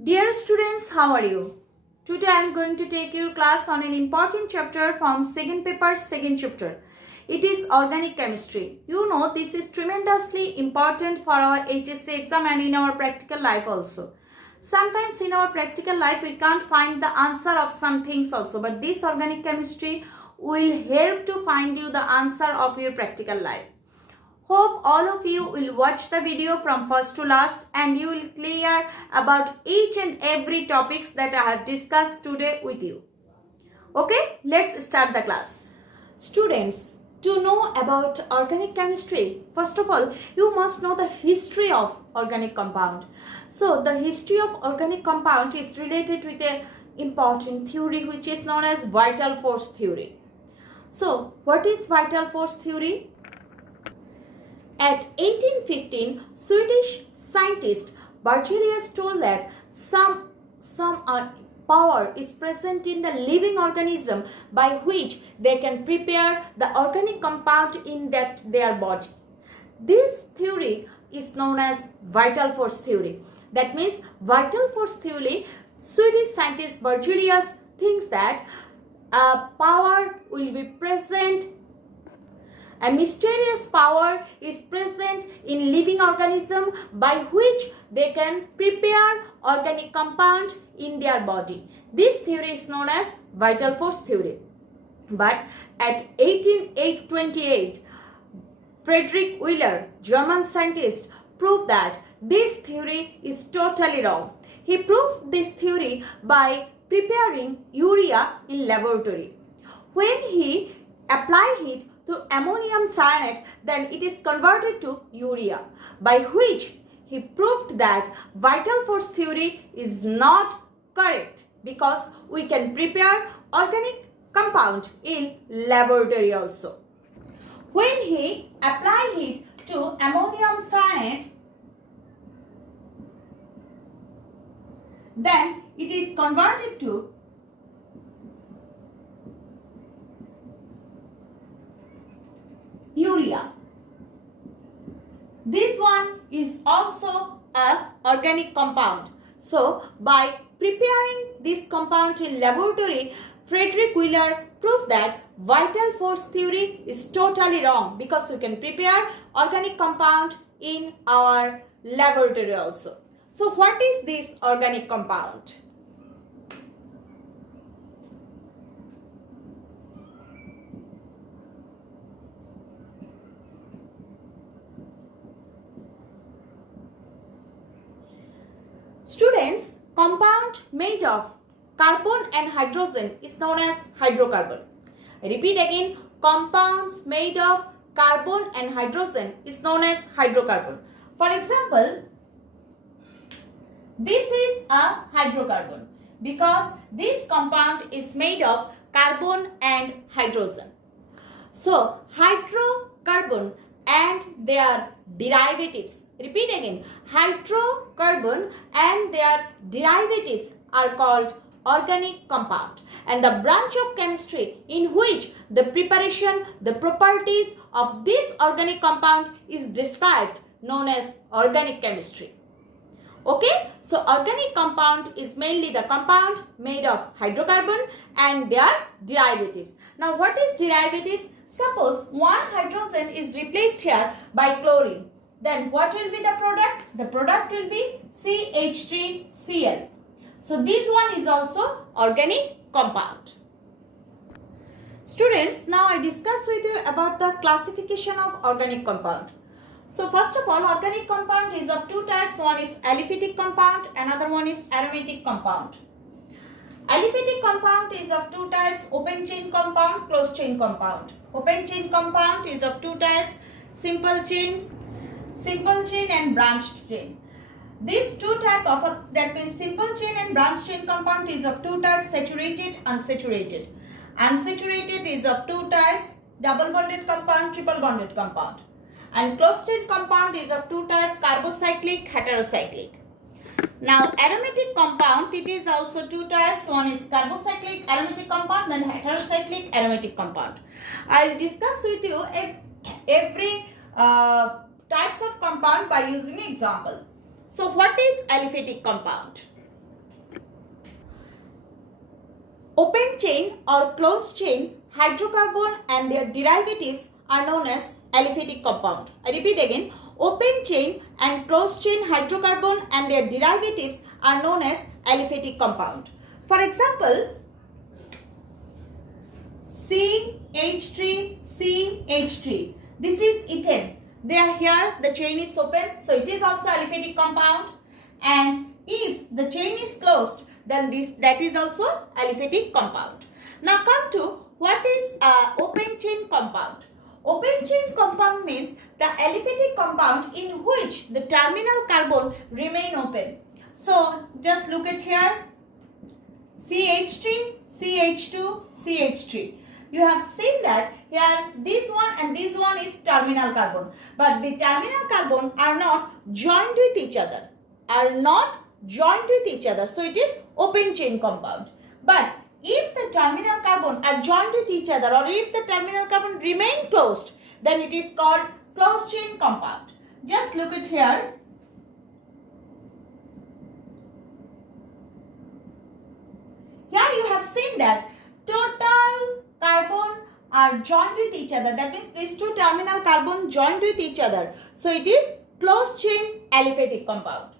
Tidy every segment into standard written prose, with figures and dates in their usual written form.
Dear students, how are you? Today I am going to take your class on an important chapter from second paper, second chapter. It is organic chemistry. You know this is tremendously important for our HSC exam and in our practical life also. Sometimes in our practical life we can't find the answer of some things also, but this organic chemistry will help to find you the answer of your practical life. Hope all of you will watch the video from first to last and you will clear about each and every topics that I have discussed today with you. Okay, let's start the class. Students, to know about organic chemistry, first of all, you must know the history of organic compound. So, the history of organic compound is related with a important theory which is known as vital force theory. So, what is vital force theory? At 1815, Swedish scientist Berzelius told that some power is present in the living organism by which they can prepare the organic compound in their body. This theory is known as vital force theory. That means vital force theory, Swedish scientist Berzelius thinks that a power will be present. A mysterious power is present in living organism by which they can prepare organic compound in their body. This theory is known as vital force theory. But at 1828, Friedrich Wheeler, German scientist, proved that this theory is totally wrong. He proved this theory by preparing urea in laboratory. When he applied it to ammonium cyanide, then it is converted to urea, by which he proved that vital force theory is not correct because we can prepare organic compound in laboratory also. When he applied it to ammonium cyanide, then it is converted to urea. This one is also an organic compound. So, by preparing this compound in laboratory, Friedrich Wheeler proved that vital force theory is totally wrong because we can prepare organic compound in our laboratory also. So, what is this organic compound? Students, compound made of carbon and hydrogen is known as hydrocarbon. I repeat again, compounds made of carbon and hydrogen is known as hydrocarbon. For example, this is a hydrocarbon because this compound is made of carbon and hydrogen. So, hydrocarbon and their derivatives. Repeat again, hydrocarbon and their derivatives are called organic compound, and the branch of chemistry in which the preparation, the properties of this organic compound is described known as organic chemistry. Okay, so organic compound is mainly the compound made of hydrocarbon and their derivatives. Now, what is derivatives? Suppose one hydrogen is replaced here by chlorine. Then what will be the product? The product will be CH3Cl. So this one is also organic compound. Students, now I discuss with you about the classification of organic compound. So first of all, organic compound is of two types. One is aliphatic compound, another one is aromatic compound. Aliphatic compound is of two types, open chain compound, closed chain compound. Open chain compound is of two types, simple chain and branched chain. These two types of, that means simple chain and branched chain compound is of two types, saturated, unsaturated. Unsaturated is of two types, double bonded compound, triple bonded compound. And closed chain compound is of two types, carbocyclic, heterocyclic. Now, aromatic compound, it is also two types. One is carbocyclic aromatic compound, then heterocyclic aromatic compound. I will discuss with you every types of compound by using an example. So, what is aliphatic compound? Open chain or closed chain hydrocarbon and their derivatives are known as aliphatic compound. I repeat again, open chain and closed chain hydrocarbon and their derivatives are known as aliphatic compound. For example, CH3, CH3. This is ethane. They are here, the chain is open, so it is also aliphatic compound. And if the chain is closed, then that is also aliphatic compound. Now come to what is open chain compound. Open chain compound means the aliphatic compound in which the terminal carbon remain open. So just look at here, CH3, CH2, CH3. You have seen that here this one and this one is terminal carbon, but the terminal carbon are not joined with each other, so it is open chain compound. But if the terminal carbon are joined with each other, or if the terminal carbon remain closed, then it is called closed chain compound. Just look at here. Here you have seen that total carbon are joined with each other. That means these two terminal carbon joined with each other. So it is closed chain aliphatic compound.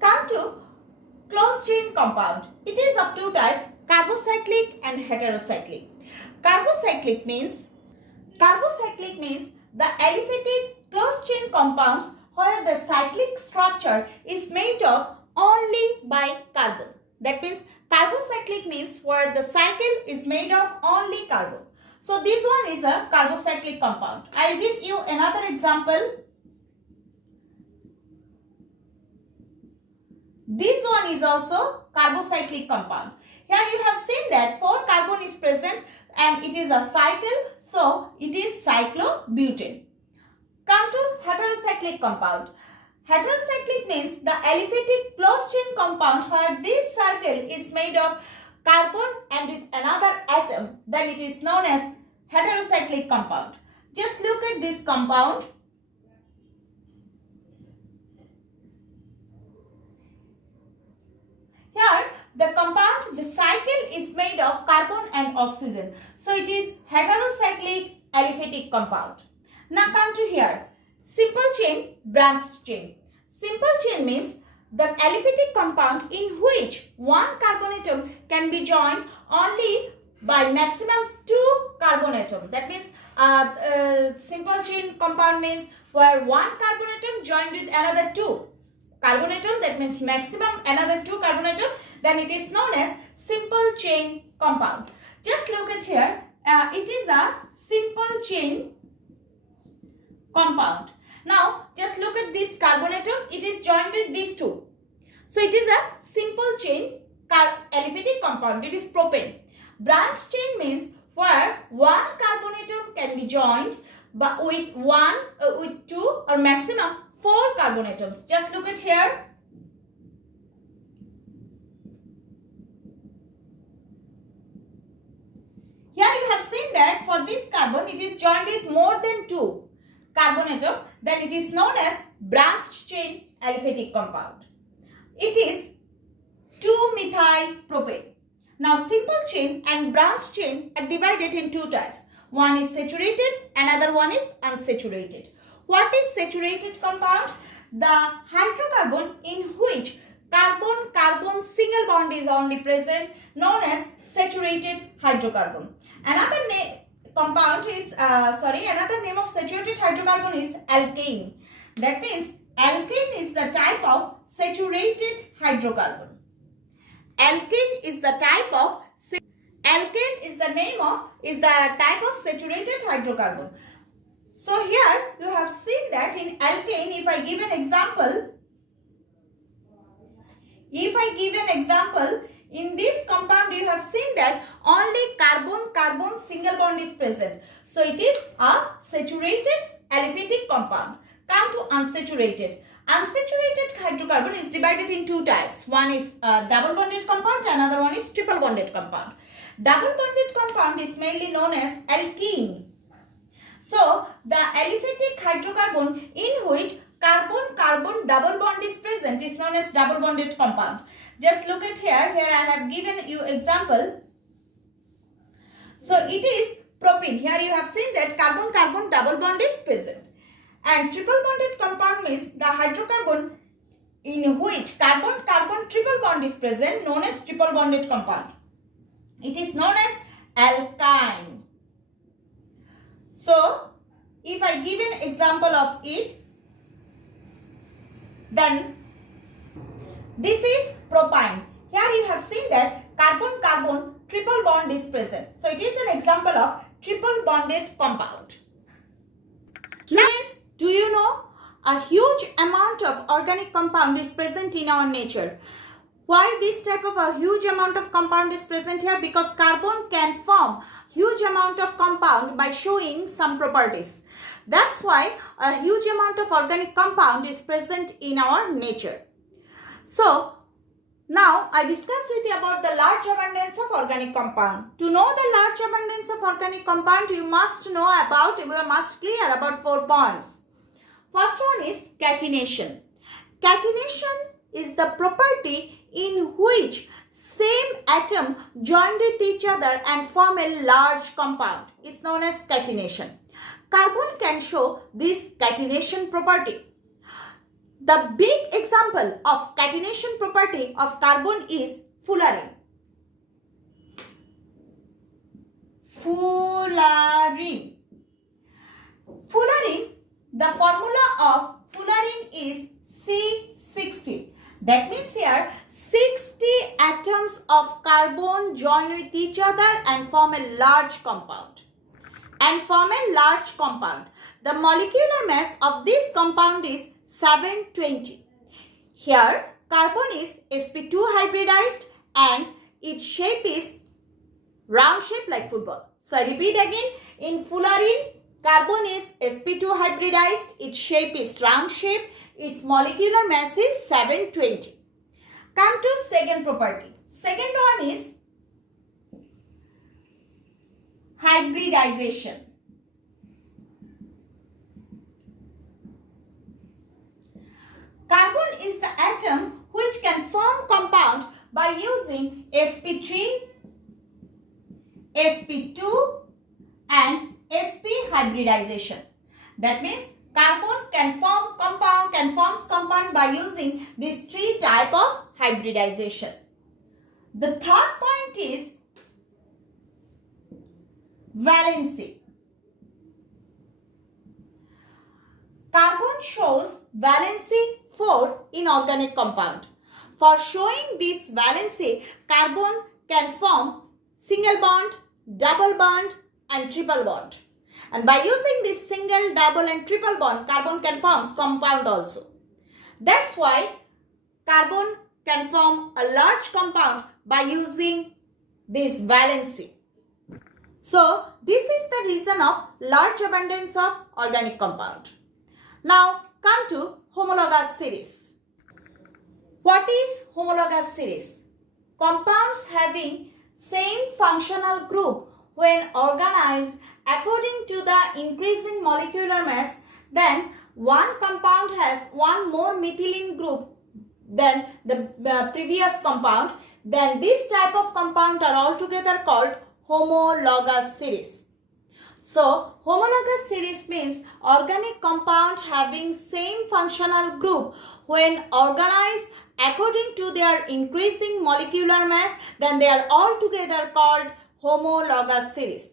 Come to closed chain compound. It is of two types, carbocyclic and heterocyclic. Carbocyclic means the aliphatic closed chain compounds where the cyclic structure is made of only by carbon. That means carbocyclic means where the cycle is made of only carbon. So this one is a carbocyclic compound. I will give you another example. This one is also carbocyclic compound. Here you have seen that 4 carbon is present and it is a cycle, so it is cyclobutane. Come to heterocyclic compound. Heterocyclic means the aliphatic closed chain compound where this circle is made of carbon and with another atom, then it is known as heterocyclic compound. Just look at this compound. Here the compound, the cycle is made of carbon and oxygen. So it is heterocyclic aliphatic compound. Now come to here. Simple chain, branched chain. Simple chain means the aliphatic compound in which one carbon atom can be joined only by maximum 2 carbon atoms. That means simple chain compound means where one carbon atom joined with another 2 carbon atom, that means maximum another 2 carbon atom, then it is known as simple chain compound. Just look at here, it is a simple chain compound. Now just look at this carbon atom, it is joined with these 2. So it is a simple chain aliphatic compound, it is propane. Branched chain means where one carbon atom can be joined but with 2 or maximum 4 carbon atoms. Just look at here. Here you have seen that for this carbon it is joined with more than 2 carbon atom, then it is known as branched chain aliphatic compound. It is 2-methyl propane. Now simple chain and branched chain are divided in 2 types. One is saturated, another one is unsaturated. What is saturated compound? The hydrocarbon in which carbon-carbon single bond is only present, known as saturated hydrocarbon. Another name of saturated hydrocarbon is alkane. That means alkane is the type of saturated hydrocarbon. Alkane is the type of saturated hydrocarbon. So here you have seen that in alkane, if I give an example, in this compound you have seen that only carbon-carbon single bond is present. So it is a saturated aliphatic compound. Come to unsaturated. Unsaturated hydrocarbon is divided in 2 types. One is double bonded compound, another one is triple bonded compound. Double bonded compound is mainly known as alkene. So the aliphatic hydrocarbon in which carbon-carbon double bond is present is known as double bonded compound. Just look at here. Here I have given you example. So it is propene. Here you have seen that carbon-carbon double bond is present. And triple bonded compound means the hydrocarbon in which carbon-carbon triple bond is present, known as triple bonded compound. It is known as alkyne. So if I give an example of it, then this is propine. Here you have seen that carbon-carbon triple bond is present. So it is an example of triple bonded compound. Friends, do you know a huge amount of organic compound is present in our nature? Why this type of a huge amount of compound is present here? Because carbon can form huge amount of compound by showing some properties. That's why a huge amount of organic compound is present in our nature. So now I discussed with you about the large abundance of organic compound. To know the large abundance of organic compound, you must clear about 4 points. First one is catenation. Catenation is the property in which same atom join with each other and form a large compound. It's known as catenation. Carbon can show this catenation property. The big example of catenation property of carbon is fullerene. Fullerene. Fullerene, the formula of fullerene is C60. That means here 60 atoms of carbon join with each other and form a large compound. The molecular mass of this compound is 720. Here carbon is sp2 hybridized and its shape is round shape like football. So I repeat again, in fullerene carbon is sp2 hybridized, its shape is round shape, its molecular mass is 720. Come to second property. Second one is hybridization. Carbon is the atom which can form compound by using sp3, sp2 and sp hybridization. That means carbon can form compound by using these 3 type of hybridization. The third point is valency. Carbon shows valency 4 in organic compound. For showing this valency, carbon can form single bond, double bond and triple bond. And by using this single, double and triple bond, carbon can form compound also. That's why carbon can form a large compound by using this valency. So this is the reason of large abundance of organic compound. Now come to homologous series. What is homologous series? Compounds having same functional group when organized according to the increasing molecular mass, then one compound has one more methylene group than the previous compound, then this type of compound are altogether called homologous series. So homologous series means organic compound having same functional group when organized according to their increasing molecular mass, then they are altogether called homologous series.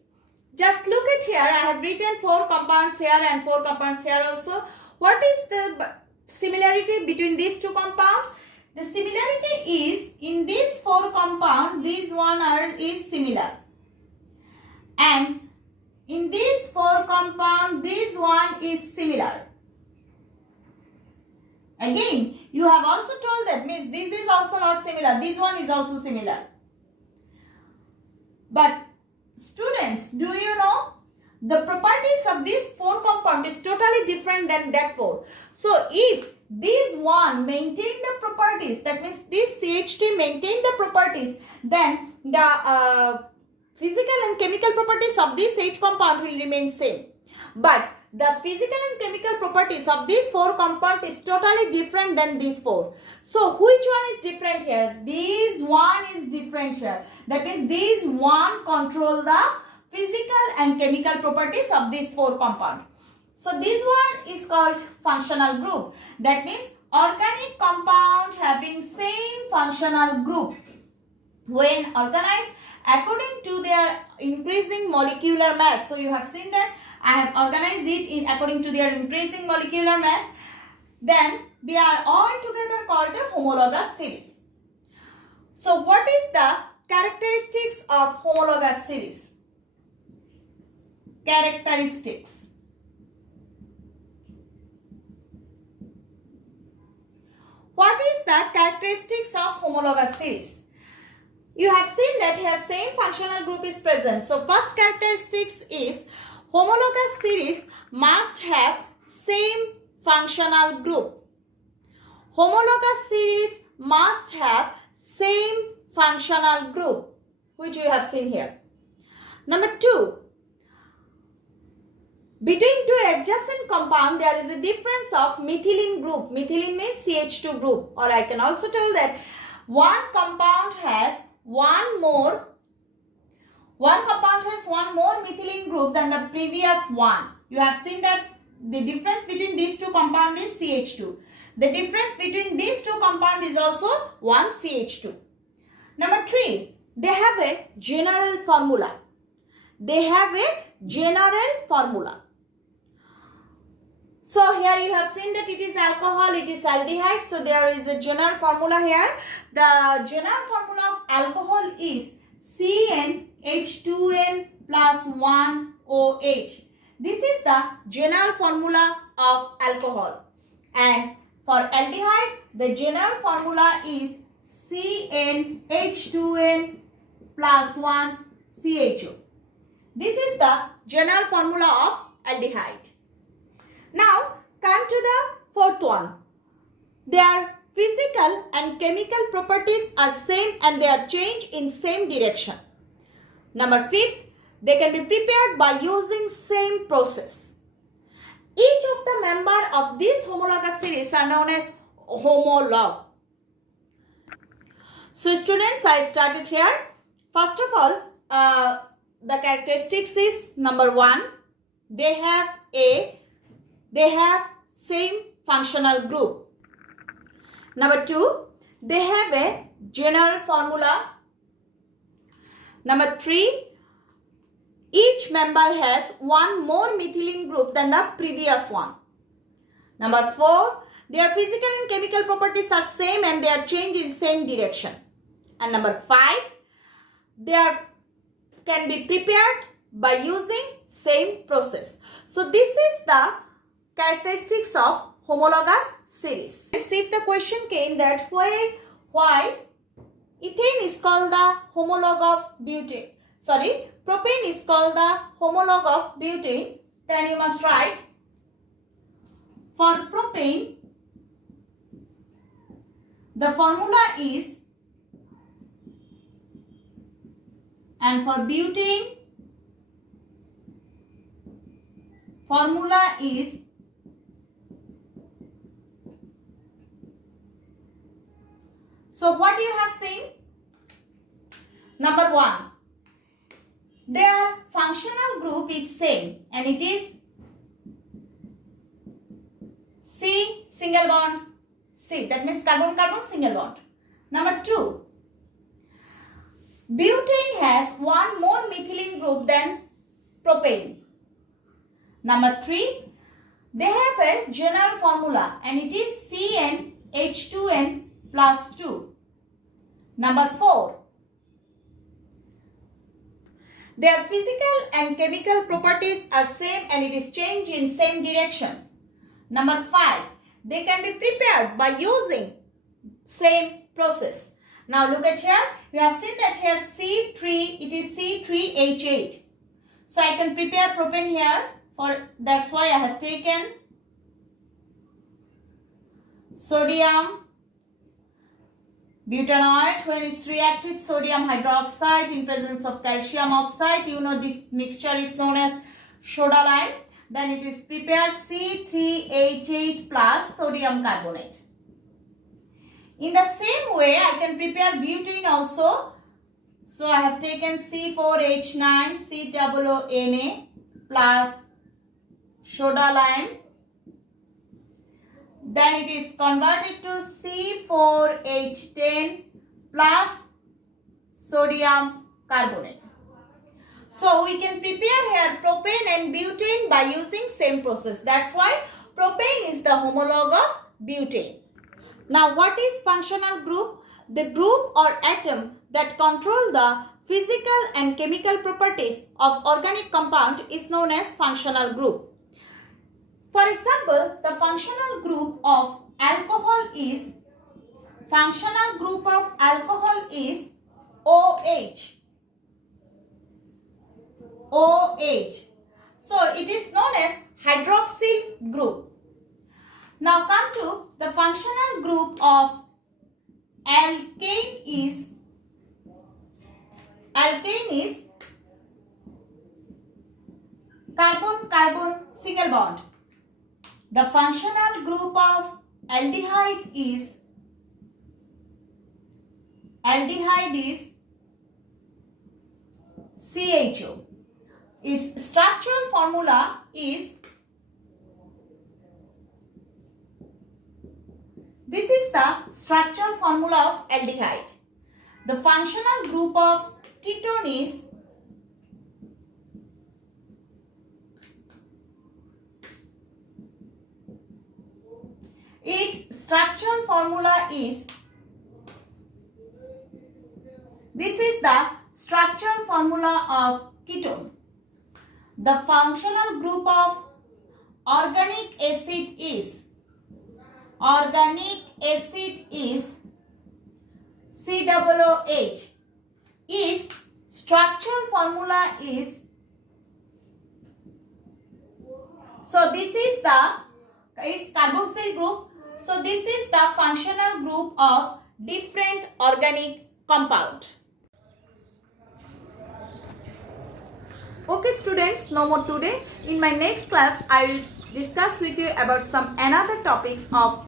Just look at here, I have written 4 compounds here and 4 compounds here also. What is the similarity between these 2 compounds? The similarity is in these 4 compounds, these one is similar. And in these 4 compounds, this one is similar. Again, you have also told that means this is also not similar. This one is also similar. But students, do you know the properties of these 4 compounds is totally different than that 4. So if this one maintain the properties, that means this CH3 maintain the properties, then the physical and chemical properties of this 8 compound will remain same. But the physical and chemical properties of these 4 compound is totally different than these 4. So which one is different here? This one is different here. That means this one control the physical and chemical properties of these four compounds. So this one is called functional group. That means organic compound having same functional group when organized according to their increasing molecular mass. So you have seen that I have organized it in according to their increasing molecular mass. Then they are all together called a homologous series. So what is the characteristics of homologous series? Characteristics. What is the characteristics of homologous series? You have seen that here same functional group is present. So first characteristics is homologous series must have same functional group. Homologous series must have same functional group, which you have seen here. Number 2, between two adjacent compounds there is a difference of methylene group. Methylene means CH2 group, or I can also tell that one compound has one more methylene group than the previous one. You have seen that the difference between these two compounds is CH2. The difference between these two compounds is also one CH2. Number 3, they have a general formula. They have a general formula. So here you have seen that it is alcohol, it is aldehyde. So there is a general formula here. The general formula of alcohol is CnH2n plus 1OH. This is the general formula of alcohol. And for aldehyde, the general formula is CnH2n plus 1CHO. This is the general formula of aldehyde. Now come to the fourth one. Their physical and chemical properties are same and they are changed in same direction. Number 5th, they can be prepared by using same process. Each of the member of this homologous series are known as homolog. So students, I started here. First of all, the characteristics is number 1, they have same functional group. Number 2, they have a general formula. Number 3, each member has one more methylene group than the previous one. Number 4, their physical and chemical properties are same and they are changed in same direction. And number 5, they can be prepared by using same process. So this is the characteristics of homologous series. Let's see if the question came that why ethane is called the homolog of butane. Sorry, propane is called the homolog of butane. Then you must write, for propane the formula is, and for butane formula is So what you have seen? Number 1, their functional group is same and it is C single bond C. That means carbon-carbon single bond. Number 2, butane has one more methylene group than propane. Number 3, they have a general formula and it is CnH2n plus 2. Number 4, their physical and chemical properties are same and it is changed in same direction. Number 5, they can be prepared by using same process. Now look at here, you have seen that here C3, it is C3H8. So I can prepare propane here, that's why I have taken sodium butanoate. When it's react with sodium hydroxide in presence of calcium oxide, you know this mixture is known as soda lime. Then it is prepared C3H8 plus sodium carbonate. In the same way, I can prepare butane also. So I have taken C4H9 COONA plus soda lime. Then it is converted to C4H10 plus sodium carbonate. So we can prepare here propane and butane by using same process. That's why propane is the homologue of butane. Now what is functional group? The group or atom that control the physical and chemical properties of organic compound is known as functional group. For example, the functional group of alcohol is OH. OH. So it is known as hydroxyl group. Now come to the functional group of alkane is carbon-carbon single bond. The functional group of aldehyde is CHO. Its structural formula is, this is the structural formula of aldehyde. The functional group of ketone is its structural formula is, this is the structural formula of ketone. The functional group of organic acid is COOH. Its structural formula is, so this is the, its carboxyl group. So this is the functional group of different organic compound. Okay students, no more today. In my next class, I will discuss with you about some another topics of